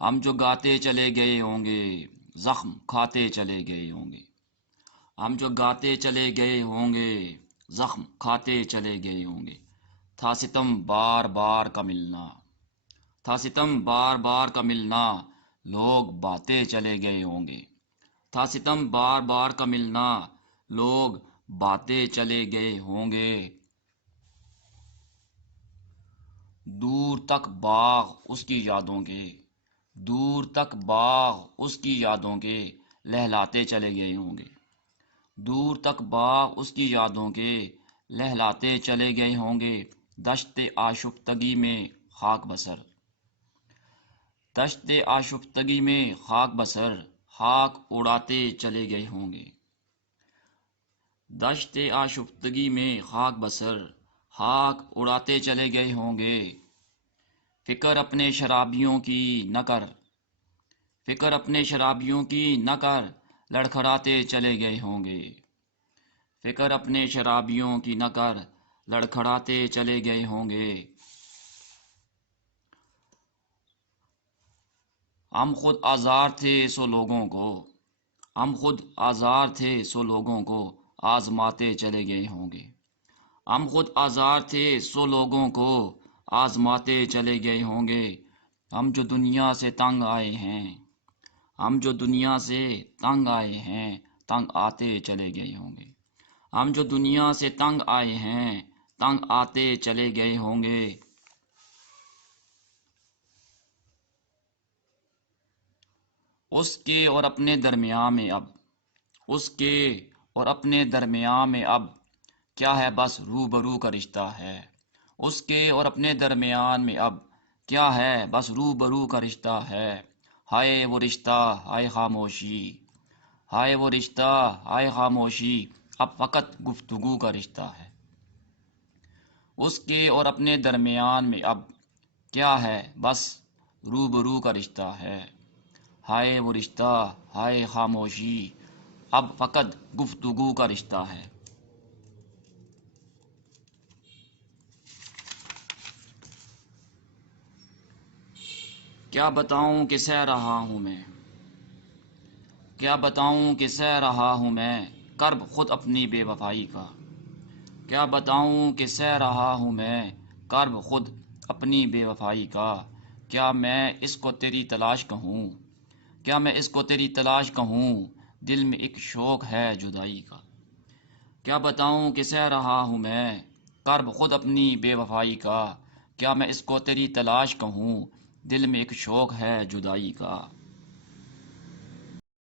ہم جو گاتے چلے گئے ہوں گے زخم کھاتے چلے گئے ہوں گے۔ ہم جو گاتے چلے گئے ہوں گے زخم کھاتے چلے گئے ہوں گے۔ تھا ستم بار بار کا ملنا، تھا ستم بار بار کا ملنا، لوگ باتیں چلے گئے ہوں گے۔ تھا ستم بار بار کا ملنا، لوگ باتیں چلے گئے ہوں گے۔ دور تک باغ اس کی یادوں کے، دور تک باغ اس کی یادوں کے لہلاتے چلے گئے ہوں گے۔ دور تک باغ اس کی یادوں کے لہلاتے چلے گئے ہوں گے۔ دشت آشفتگی میں خاک بسر، دشت آشفتگی میں خاک بسر، خاک اڑاتے چلے گئے ہوں گے۔ دشت آشفتگی میں خاک بسر، خاک اڑاتے چلے گئے ہوں گے۔ فکر اپنے شرابیوں کی نہ کر، فکر اپنے شرابیوں کی نہ کر، لڑکھڑاتے چلے گئے ہوں گے۔ فکر اپنے شرابیوں کی نہ کر، لڑکھڑاتے چلے گئے ہوں گے۔ ہم خود آزار تھے سو لوگوں کو، ہم خود آزار تھے سو لوگوں کو آزماتے چلے گئے ہوں گے۔ ہم خود آزار تھے سو لوگوں کو آزماتے چلے گئے ہوں گے۔ ہم جو دنیا سے تنگ آئے ہیں، ہم جو دنیا سے تنگ آئے ہیں، تنگ آتے چلے گئے ہوں گے۔ ہم جو دنیا سے تنگ آئے ہیں، تنگ آتے چلے گئے ہوں گے۔ اس کے اور اپنے درمیان میں اب، اس کے اور اپنے درمیان میں اب کیا ہے، بس روبرو کا رشتہ ہے۔ اس کے اور اپنے درمیان میں اب کیا ہے، بس روبرو کا رشتہ ہے۔ ہائے وہ رشتہ ہائے خاموشی، ہائے وہ رشتہ ہائے خاموشی، اب فقط گفتگو کا رشتہ ہے۔ اس کے اور اپنے درمیان میں اب کیا ہے، بس روبرو کا رشتہ ہے۔ ہائے وہ رشتہ ہائے خاموشی، اب فقط گفتگو کا رشتہ ہے۔ کیا بتاؤں کہ سہ رہا ہوں میں، کیا بتاؤں کہ سہ رہا ہوں میں، کرب خود اپنی بے وفائی کا۔ کیا بتاؤں کہ سہ رہا ہوں میں، کرب خود اپنی بے وفائی کا۔ کیا میں اس کو تیری تلاش کہوں، کیا میں اس کو تیری تلاش کہوں، دل میں ایک شوق ہے جدائی کا۔ کیا بتاؤں کہ سہ رہا ہوں میں، کرب خود اپنی بے وفائی کا۔ کیا میں اس کو تیری تلاش کہوں، دل میں ایک شوق ہے جدائی کا۔